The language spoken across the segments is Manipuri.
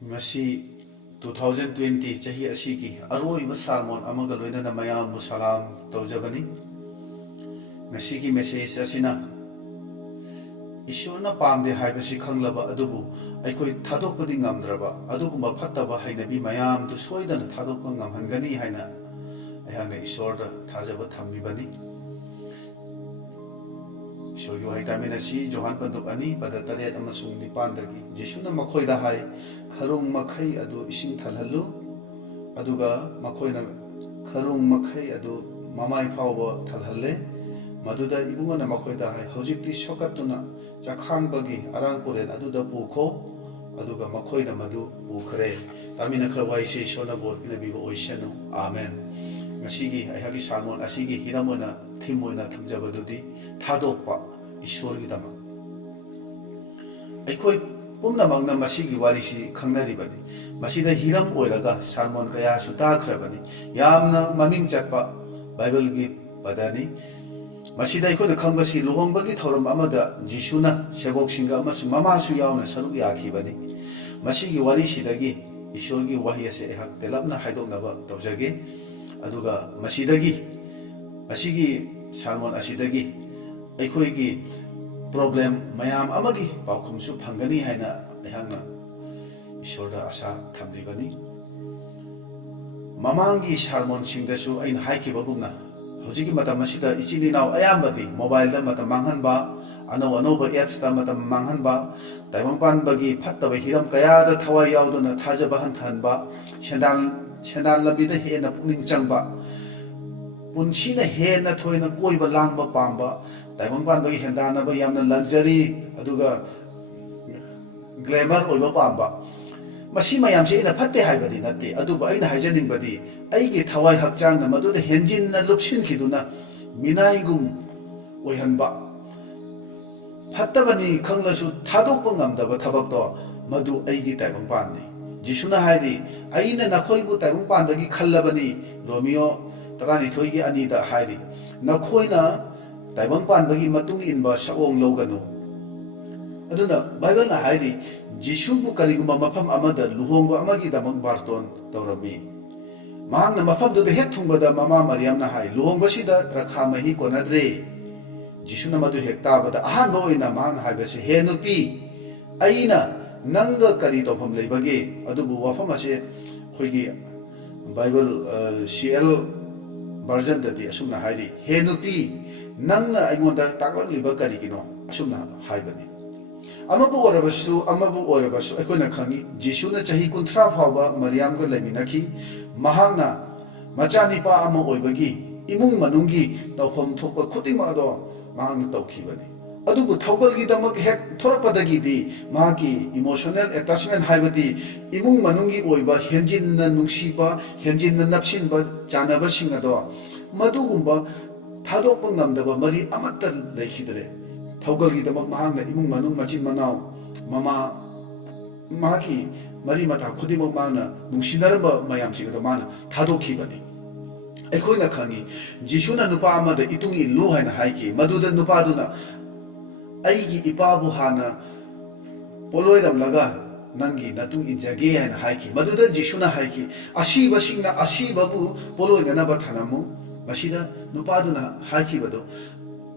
Masi 2020 chahi asigi aroiba salmon amaga loinana mayambu salam tawjabani ngasigi message asina ishona pamde haibasi khanglaba adubu aikoi thadokpadi ngamdraba adugumba phattaba hainabi mayam tu soidana thadokpa ngamhangani haina ayanga ishorda thajaba thammibani Ishorgi wahaitamina si Johan Panduk ani pada tariat amasung nipandagi Jisuna makhoida hai kharung makhai adu ising thalhallu aduga makhoina kharung makhai adu mamai phawba thalhalle maduda ibungana makhoida hai hojikti sokatuna jakhangbagi arangpuren aduda pukho aduga makhoina madu pukhre tamina khrawai se shona bol inabibo oisenu amen Masigi ayhagi salmon asigi hiramona thimona thamjabadudi thadokpa ishorgi dama aikoi pumnamangna masigi warisi khangnaribani masida hiram oiraga salmon kaya suta khrabani yamna maming chatpa bible gi padani masida aikoi khangbasi luhongbagi thoram amada jisuna segoksinga amasu mamasu yauna saruk yakhibani masigi warisidagi ishorgi wahi ase ehak telapna haidoknaba tawjage aduga masidagi asigi salmon asidagi aikhoigi problem mayam amagi paukhumsu phangani haina ehangna ishorda asa thamlibani mamangi salmon singdasu ain haikibagumna hojiki matam asida ichili naw ayambadi mobile da matam manghanba anoba apps da matam manghanba taimangpan bagi phattaba hiram kaya da thawai yauduna thajaba hanthanba Chendal labida hena puning changba punsina hena thoina koiba langba pamba taimangpan bagi hendana ba yamna luxury aduga glamour oiba pamba masi mayam se ina phatte haibadi natte aduba aina haijaning badi aigi thawai hakchang na maduda henjin na lupsin khiduna minaigum oihanba phattabani khanglasu thadokpa ngamdaba thabakto madu aigi taimangpan ni Jisuna hairi aina nakhoibu taimung pandagi khallabani Romeo tarani thoigi anida hairi nakhoina taimung pandagi matung inba saong loganu aduna bible na hairi jisubu kariguma mafam amada luhongba amagi damang barton tawrami mahangna mafam du hek thungbada mama mariam na hai luhongba sida trakha mahi konadre jisuna madu hekta bada ahan boina mahang haibase henupi aina Nanga kari tofam leibagi adubu wafam ase khoigi Bible CL version dadi asumna hairi he nupi nangna aingonda taklakliba kari kino asumna haibani amabu orabasu aikoina khangi jisuna chahi kunthra phawba mariam ga leminaki mahangna machani pa ama oibagi imung manungi tawfam thokpa khudingma ado mahangna tawkhibani adubu thaugalgi damak hek thorapadagi di magi emotional attachment haibadi imung manungi oiba henjinna nungsiba henjinna napsinba janaba singado madugumba thadokpa ngamdaba mari amatta lekhidre thaugalgi damak mahangna imung manung machin manaw mama magi mari mata khudimok mana nungsinaramba mayam sigado mana thadokkhibani aikhoina khangi jisuna nupa amada itungi lu haina haiki maduda nupa duna aigi ipabu hana poloiram laga nangi natung injage haina haiki maduda jisuna haiki asiba singna asibabu poloina na bathanamu masida nupaduna haiki bado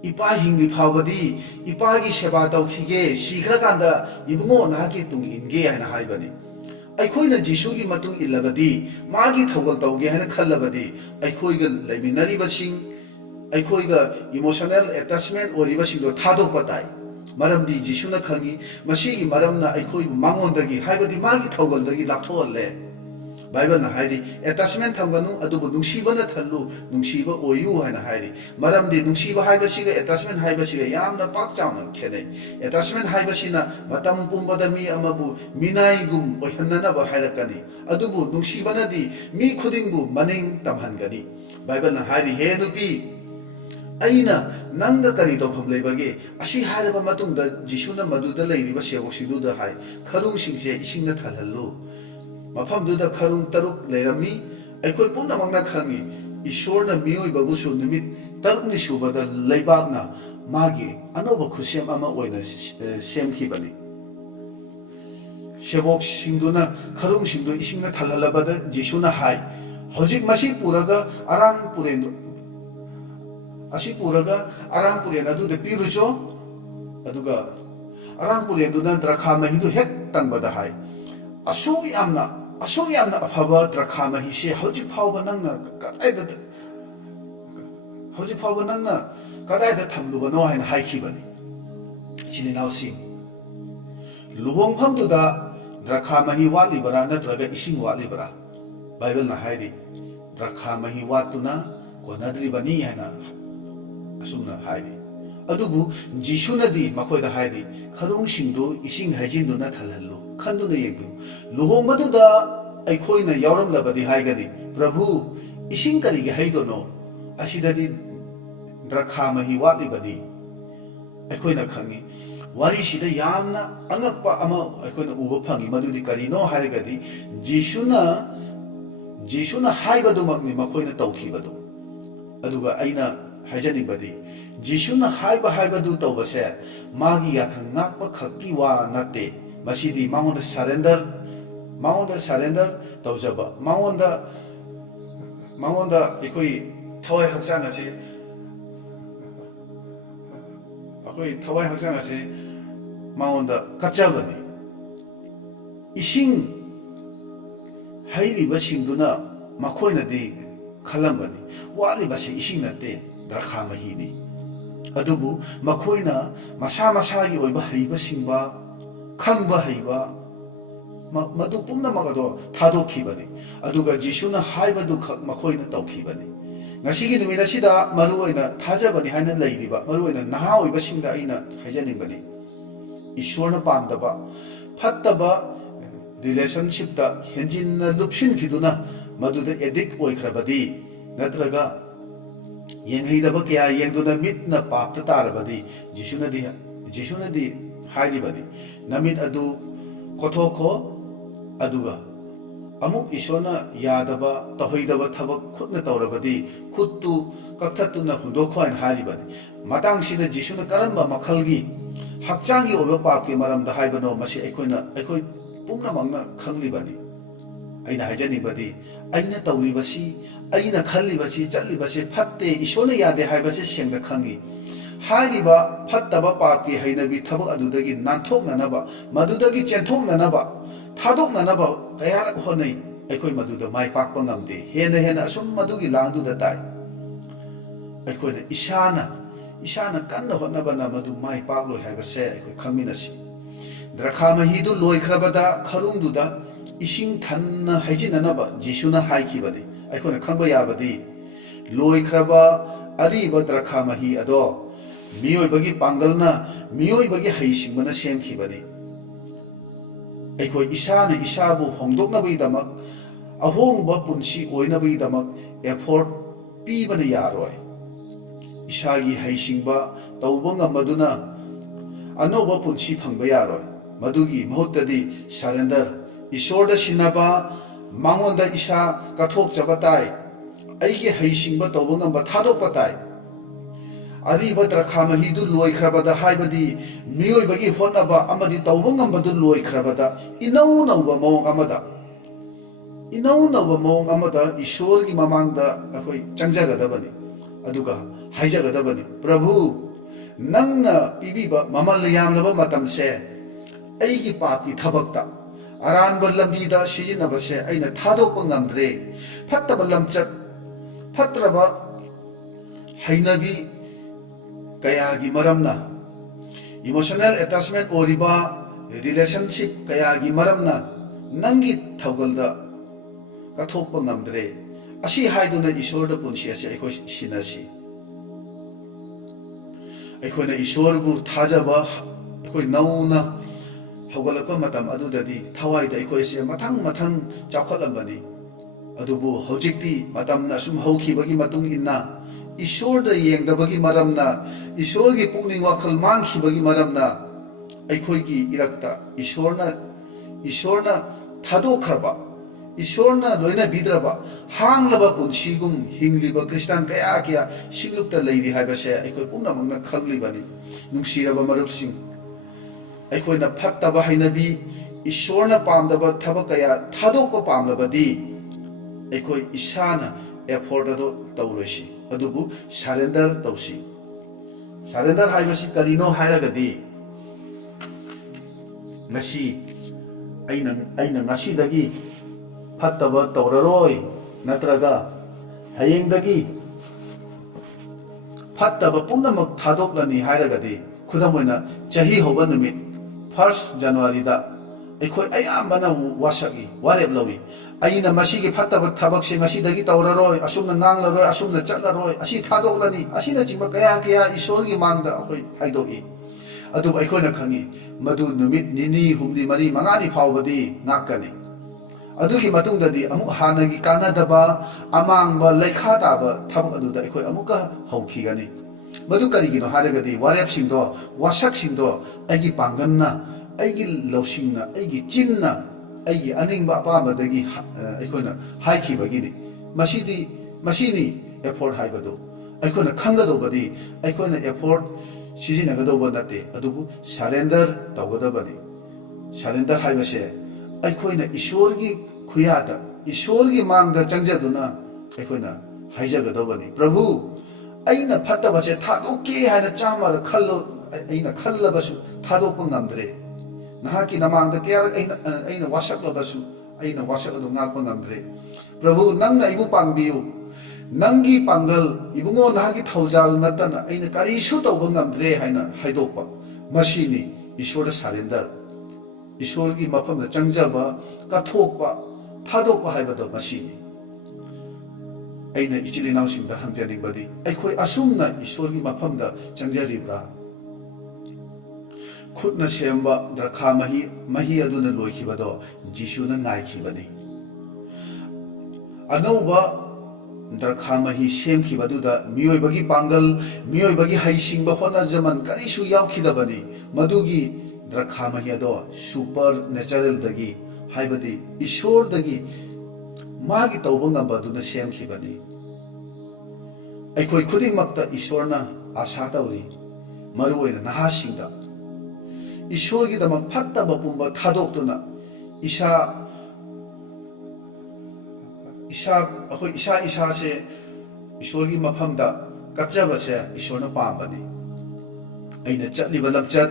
ipa hingli phawadi ipagi seba tawkhige sikhra kanda ibungo nahaki tung inge haina haibani aikhoina jisugi matung illabadi magi thogal tawge haina khallabadi aikhoiga laiminari basing aikhoiga emotional attachment oribasingdo thadokpa tai maramdi jisuna khangi masigi maramna aikhoibu mangondagi haibadi magi thogaldagi laptholle bible na hairi attachment thamganu adubu nungsiba na thallu nungsiba oyu haina hairi maramdi nungsiba haibasiga attachment haibasiga yamna pak chauna khenai attachment haibasina matam pumbada mi amabu minaigum ohanna ba hairakani adubu nungsiba nadi mi khudingbu maning tamhangani bible na hairi he nupi aina nanga kari tofam leibage asi haraba matungda jisuna maduda leiriba segoksinduda hai kharung singse isingna thalhallu mafamduda kharung taruk leirami aikoi pumnamangna khangi ishorna mioiba busu numit tarukni subada leibakna magi anoba khusem ama oina semkhibani ꯁꯦꯕꯣꯛꯁꯤꯡꯗꯨꯅ ꯈꯔꯨꯡꯁꯤꯡꯗꯨ ꯏꯁꯤꯡꯅ ꯊꯜꯍꯜꯂꯕꯗ ꯖꯤꯁꯨꯅ ꯍꯥꯏ ꯍꯧꯖꯤꯛ ꯃꯁꯤ ꯄꯨꯔꯒ ꯑꯔꯥꯡ ꯄꯨꯔꯦꯟ ꯑꯗꯨꯗ ꯄꯤꯔꯨꯆꯣ ꯑꯗꯨꯒ ꯑꯔꯥꯡ ꯄꯨꯔꯦꯟꯗꯨꯅ ꯗ꯭ꯔꯈꯥ ꯃꯍꯤꯗꯨ ꯍꯦꯛ ꯇꯪꯕꯗ ꯍꯥꯏ ꯑꯁꯨꯛ ꯌꯥꯝꯅ ꯑꯐꯕ ꯗ꯭ꯔꯈꯥ ꯃꯍꯤꯁꯦ ꯍꯧꯖꯤꯛ ꯐꯥꯎꯕ ꯅꯪꯅ ꯀꯗꯥꯏꯗ ꯊꯝꯂꯨꯕꯅꯣ ꯍꯥꯏꯅ ꯍꯥꯏꯈꯤꯕꯅꯤ ꯏꯆꯤꯟ ꯏꯅꯥꯎꯁꯤꯡ ꯂꯨꯍꯣꯡꯐꯝꯗꯨꯗ ꯗ꯭ꯔꯈꯥ ꯃꯍꯤ ꯋꯥꯠꯂꯤꯕꯔꯥ ꯅꯠꯇ꯭ꯔꯒ ꯏꯁꯤꯡ ꯋꯥꯠꯂꯤꯕꯔꯥ 바이블나 하이리 드라카 마히 와투나 고나드리바니 하나 asumna hairi adubu jishunadi makoida hairi kharungshingdu ising hajinduna thalhallu khanduna yengbu luhongmaduda aikhoina yauramlabadi haigadi prabhu ising karigi haidono asidadi drakha mahi watlibadi aikhoina khangi wari sida yamna angakpa ama aikhoina uba phangi madudi karino hairigadi jishuna haibadumagni makoina tawkhibadu aduga aina hajanibadi jishuna haibadu tawbase magi yathang ngakpa khakki wa natte masidi maunda surrender tawjaba maunda ikoi thawai hakchang ase maunda kachabani ising hairi basingduna makoina di khalambani wali basi ising natte drakha mahini adubu makoina masa gi oiba heiba singba khangba heiba madu pumna magado thadokibani aduga jishuna haibadu makoina tawkhibani ngasigi numina sida maruoina thajabani haina leiriba maruoina naha oiba singda aina hajanibani ishwarna pamdaba phattaba relationship da henjinna lupshin khiduna maduda addict oikrabadi natraga yenghidaba kya yengduna mitna papta tarabadi jishunadi hairibadi namit adu kothoko aduga amuk ishona yadaba tahoidaba thabak khutna tawrabadi khuttu kakthatuna hundokhoin hairibadi matangsina jishuna karamba makhalgi hakchangi oba papki maramda haibano masi aikoi pungna mangna khanglibani aina hajanibadi aina tawribasi aina khallibasi chatlibasi phatte ishona yade haibasi sengda khangi hairiba phattaba papki hainabi thabak adudagi nanthoknanaba madudagi chenthoknanaba thadoknanaba kayarak honai aikoi maduda mai pakpa ngamde hena asum madugi langduda tai aikoina isana kanna hotnabana madu mai pakloi haibase aikoi khangminasi drakha mahidu loikrabada kharungduda ising thanna haijinanaba jishuna haikibadi aikona khangba yabadi loikraba ariba drakha mahi ado miyoibagi pangalna miyoibagi haisingmana semkhibadi aikoi isana isabu hongdoknabagi damak ahongba punsi oinabagi damak effort pibana yaroi isagi haisingba tawba ngamaduna anoba punsi phangba yaroi madugi mahuttadi surrender ishorda sinaba mangonda isa kathok jabatai aigi haisingba tawba ngamba thadokpa tai ariba drakha mahidu loikhrabada haibadi miyoibagi hotnaba amadi tawba ngambadu loikhrabada inau nauba mawong amada ishorgi mamangda akhoi changjagadabani aduga haijagadabani prabhu nangna pibiba mamal yamlaba matamse aigi papi thabakta aranba lambida sijinabase aina thadokpa ngamdre phattaba lamchat phatraba hainabi kayagi maramna emotional attachment oriba relationship kayagi maramna nangi thaugalda kathokpa ngamdre asi haiduna ishorda punsi ase aikoi sinasi aikhoina ishorbu thajaba aikoi nauna haugalakpa matam adudadi thawaida aikoise mathang chakholambani adubu hojikti matamna sum haukibagi matung inna ishorda yengdabagi maramna ishorgi pungning wakhal mangkhibagi maramna aikoigi irakta ishorna thadokhraba ishorna loina bidraba hanglaba punsigum hingliba kristan kaya singlukta leiri haibase aikoi pungna mangnga khanglibani nungsiraba marupsing aikoina phattaba hainabi ईश्वरना पामदबा थबक कया थादोक पामलबदी अखोई इसाना एफोर्ट अदो तौरसी अदुबु सरेंडर तौसी सरेंडर हाइबसी करिनो हाइरगदी ngasi aina ngasi dagi fattaba tawraroi natraga hayeng dagi fattaba pumnamak thadoklani hairagadi khudamoina chahi hoba numit 1st January da ekhoi ayambana wasagi wareb lawi aina masigi fattaba thabak se ngasi dagi tawraroi asumna nganglaroi asumna chatlaroi asi thadoklani asina chingba kaya isorgi mangda akhoi haidogi अदुब अखोना खंगी मदु नुमित निनी हुमदी मरी मंगानी फावबदी नाकनी अदुगी मतुंगददी अमुक हानगी कानादबा अमांगबा लेखा ताबा थबक अदुदा अखोय अमुका हौखिगनी मदु करिगिनो हारगदी वारेप सिंदो वासक सिंदो अगी पांगन्ना अगी लौसिंगना अगी चिन्ना अगी अनिंगबा अपामदगी अखोना हाइखिबगिनी मसीनी एफोर्ट हाइबदो अखोना खंगदोबदी अखोना एफोर्ट सिजिनगदोबा नते अदुबु सरेंडर तौगदबनी सरेंडर हाइबसे अखोइना ईश्वरगी खुयादा ईश्वरगी मांगदा चंगजदुना अखोइना हाइजगदोबनी प्रभु अइना फत्तबसे थादोके हाइना चामर खल्लो अइना खल्लबसु थादोक ngamdre nahaki namangda kya aina wasaklabasु aina wasakadu ngakpa ngamdre प्रभु नंगना इबु पांगबियु नंगी पांगल इबुंगो नागी थौजाल नतन अइना करिसु तौबा ngamdre हाइना हाइदोकपा मसीनी ईश्वर सरेंडर ईश्वर की मफम चंगजबा कथोकपा थादोकपा हाइबदो मसीनी अइना इचिलिनाव सिंदा हंगजनिबदी अखोय असुमना ईश्वर की मफम दा चंगजरिब्रा खुदना सेमबा द्रखा मही अदुना लोइखिबदो जिसुना ngaइखिबनी अनौबा द्रखा मही सेमखिबदुदा मियोइबगी पांगल मियोइबगी हाइसिंगबा होना जमन करिसु यावखिदबनी मदुगी द्रखा मही अदो सुपर नेचुरल दगी हाइबदी ईश्वर दगी मागी तौबा ngambaduna सेमखिबनी अखोय खुदिमक्ता ईश्वरना आशा तौरी मरुओइना नहासिंगदा ईश्वर की दमक फत्तबा पुंबा थादोक्तुना इशा से ईश्वर की मफमदा कच्चबसे ईश्वरना पामबनी अइना चटलिबा लमचत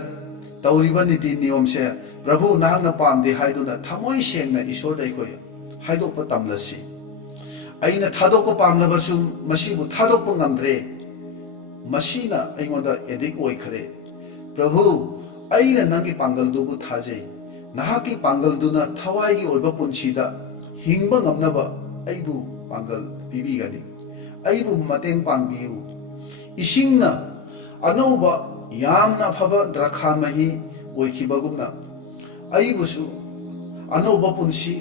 तौरिबा नीति नियम से प्रभु नाहंगना पामदे हाइदुना थमोय सेंगना ईश्वर दैखोय हाइदोकपा तमलसी अइना थादोकपा पामलबसु मसीबु थादोकपा ngamdre मसीना अइंगोंदा एडिक ओइखरे प्रभु अइना नंगी पांगलदुबु थाजे नहाकी पांगलदुना थवाइगी ओइबा पुंसीदा हिंगबा ngamnaba अइबु पांगल पिबिगनी अइबु मतेंग पांगबियु इसिंगना अनौबा यामना फबा द्रखा मही ओइखिबगुमना अइबुसु अनौबा पुंसी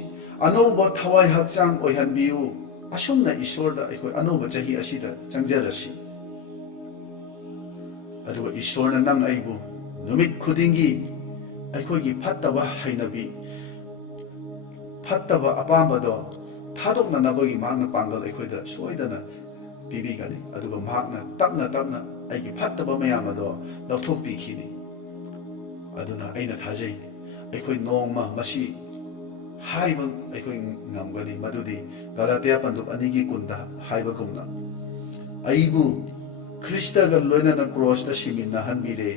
अनौबा थवाइ हक्चांग ओइहनबियु असुमना ईश्वरदा अखोय अनौबा चही असिदा चंगजरसी अदुबा ईश्वरना नंग अइबु नुमित खुदिंगी अखोगी फत्तबा हाइनबी फत्तबा अपामबदो थादोकनबगी मांगना पांगल अखोयदा सोइदना पिबिगनी अदुबा मांगना तपना अइगी फत्तबा मयामदो लौथोकपिखिनी अदुना अइना थाजै अखोय नोंगमा मसी हाइबा अखोय ngamgani मदुदी गलातिया पंदुब अनिगी कुंदा हाइबगुमना अइबु ख्रिस्टगा लोइनना क्रॉसदा सिमिना हनबिरे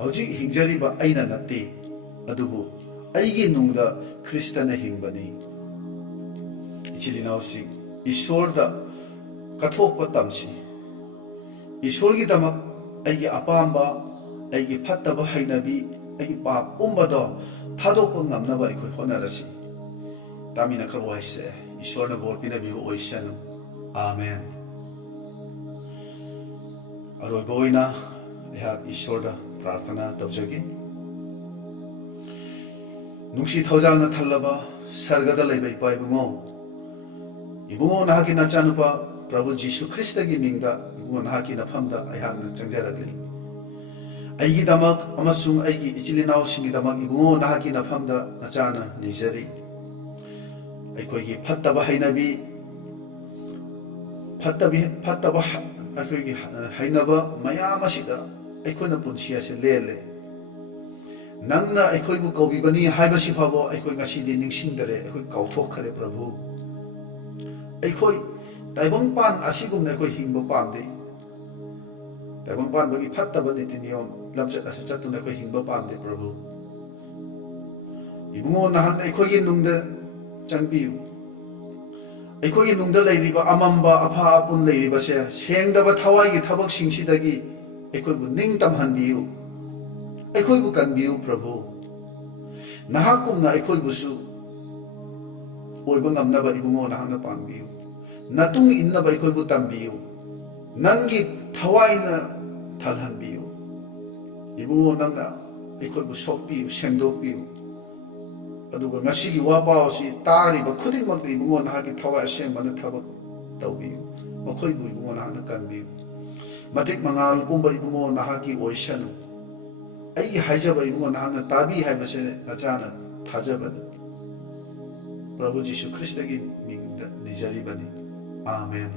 हौजी हिंजरीबा अइना नत्ते अदुबु अइगी नुंगदा ख्रिस्टना हिंबनी इचिलिनावसिंग ईश्वरदा कथोकपा तमसी ईश्वरगी दमक अइगी अपामबा अइगी फत्तबा हाइनबी अइगी पाप पुंबदो थादोकपा ngamnaba अखोय होनारसी तामिना खरवाइसे ईश्वरना बोर पिनबिबो ओइसनु आमेन अरोइबा ओइना ईश्वरदा प्रार्थना तौजगे नुंसी थौजालना थल्लबा सर्गदा लैबा इपा इबुंगो नाहाकी नचानुपा प्रभु जीसु ख्रिस्टगी मिंगदा इबुंगो नाहाकी नफमदा अयहांगना चंगजरगली अइगी दमक अमसुंग अइगी इचिलिनाव सिंगी दमक इबुंगो नाहाकी नफमदा नचाना निजरी अखोयगी फत्तबा हाइनबी फत्तबा अखोयगी हाइनबा मयाम असिदा अखोयना पुंसी असे लेले ꯅꯪꯅ ꯑꯩꯈꯣꯏꯕꯨ ꯀꯧꯕꯤꯕꯅꯤ ꯍꯥꯏꯕꯁꯤ ꯐꯥꯎꯕ ꯑꯩꯈꯣꯏ ꯉꯁꯤꯗꯤ ꯅꯤꯡꯁꯤꯡꯗꯔꯦ ꯑꯩꯈꯣꯏ ꯀꯥꯎꯊꯣꯛꯈ꯭ꯔꯦ ꯄ꯭ꯔꯚꯨ ꯑꯩꯈꯣꯏ ꯇꯥꯏꯕꯪꯄꯥꯟ ꯑꯁꯤꯒꯨꯝꯅ ꯑꯩꯈꯣꯏ ꯍꯤꯡꯕ ꯄꯥꯝꯗꯦ ꯇꯥꯏꯕꯪꯄꯥꯟꯕꯒꯤ ꯐꯠꯇꯕ ꯅꯤꯇꯤ ꯅꯤꯌꯣꯝ ꯂꯝꯆꯠ ꯑꯁꯤ ꯆꯠꯇꯨꯅ ꯑꯩꯈꯣꯏ ꯍꯤꯡꯕ ꯄꯥꯝꯗꯦ ꯄ꯭ꯔꯚꯨ 이붕어 나한 ꯑꯩꯈꯣꯏꯒꯤ ꯅꯨꯡꯗ ꯆꯪꯕꯤꯌꯨ ꯑꯩꯈꯣꯏꯒꯤ ꯅꯨꯡꯗ ꯂꯩꯔꯤꯕ ꯑꯃꯝꯕ ꯑꯐ ꯑꯄꯨꯟ ꯂꯩꯔꯤꯕꯁꯦ ꯁꯦꯡꯗꯕ ꯊꯋꯥꯏꯒꯤ ꯊꯕꯛꯁꯤꯡꯁꯤꯗꯒꯤ ꯑꯩꯈꯣꯏꯕꯨ ꯅꯤꯡꯇꯝꯍꯟꯕꯤꯌꯨ ꯑꯩꯈꯣꯏꯕꯨ ꯀꯟꯕꯤꯌꯨ ꯄ꯭ꯔꯚꯨ ꯅꯍꯥꯛꯀꯨꯝꯅ ꯑꯩꯈꯣꯏꯕꯨꯁꯨ ꯑꯣꯏꯕ ꯉꯝꯅꯕ 이붕어 ꯅꯍꯥꯛꯅ ꯄꯥꯡꯕꯤꯌꯨ ꯅꯇꯨꯡ ꯏꯟꯅꯕ ꯑꯩꯈꯣꯏꯕꯨ ꯇꯝꯕꯤꯌꯨ ꯅꯪꯒꯤ ꯊꯋꯥꯏꯅ ꯊꯜꯍꯟꯕꯤꯌꯨ 이붕어 ꯅꯪꯅ ꯑꯩꯈꯣꯏꯕꯨ ꯁꯣꯛꯄꯤꯌꯨ ꯁꯦꯡꯗꯣꯛꯄꯤꯌꯨ ꯑꯗꯨꯒ ꯉꯁꯤꯒꯤ ꯋꯥꯄꯥꯎ ꯑꯁꯤ ꯇꯥꯔꯤꯕ ꯈꯨꯗꯤꯡꯃꯛꯇ 이붕어 ꯅꯍꯥꯛꯀꯤ ꯊꯋꯥꯏ ꯑꯁꯦꯡꯕꯅ ꯊꯕꯛ ꯇꯧꯕꯤꯌꯨ ꯃꯈꯣꯏꯕꯨ 이붕어 ꯅꯍꯥꯛꯅ ꯀꯟꯕꯤꯌꯨ ꯃꯇꯤꯛ ꯃꯉꯥꯜ ꯄꯨꯝꯕ 이붕어 ꯅꯍꯥꯛꯀꯤ ꯑꯣꯏꯁꯅꯨ ꯑꯩꯒꯤ ꯍꯥꯏꯖꯕ 이붕어 ꯅꯍꯥꯛꯅ ꯇꯥꯕꯤ ꯍꯥꯏꯕꯁꯦ ꯅꯆꯥꯅ ꯊꯥꯖꯕꯅꯤ प्रभु जीशु ख्रिस्ट की मिंग निजरीबनी आमेन।